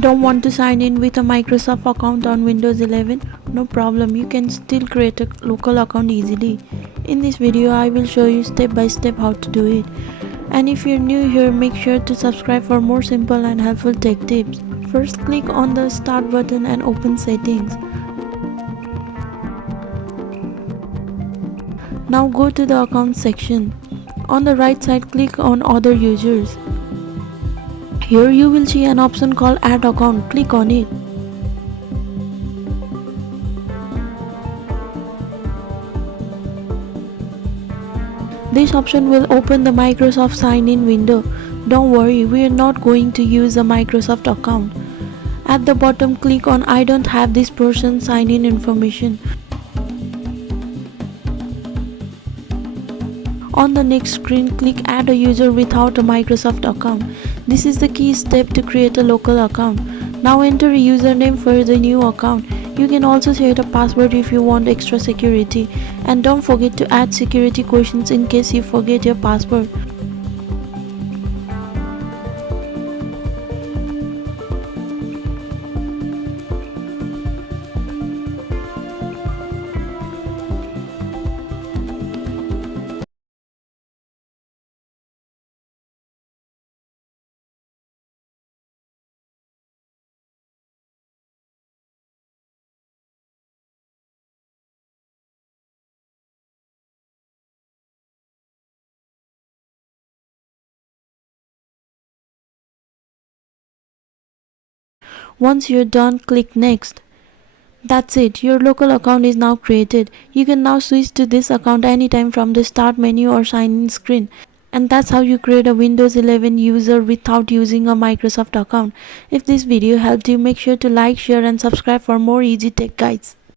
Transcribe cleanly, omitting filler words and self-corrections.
Don't want to sign in with a Microsoft account on Windows 11? No problem, you can still create a local account easily. In this video, I will show you step by step how to do it. And if you're new here, make sure to subscribe for more simple and helpful tech tips. First, click on the Start button and open Settings. Now go to the Account section. On the right side, click on Other Users. Here you will see an option called Add Account. Click on it. This option will open the Microsoft sign-in window. Don't worry, we are not going to use a Microsoft account. At the bottom, click on I don't have this person's sign-in information. On the next screen, click Add a user without a Microsoft account. This is the key step to create a local account. Now enter a username for the new account. You can also set a password if you want extra security. And don't forget to add security questions in case you forget your password. Once you're done, click Next. That's it, your local account is now created. You can now switch to this account anytime from the Start menu or Sign In screen. And that's how you create a Windows 11 user without using a Microsoft account. If this video helped you, make sure to like, share and subscribe for more easy tech guides.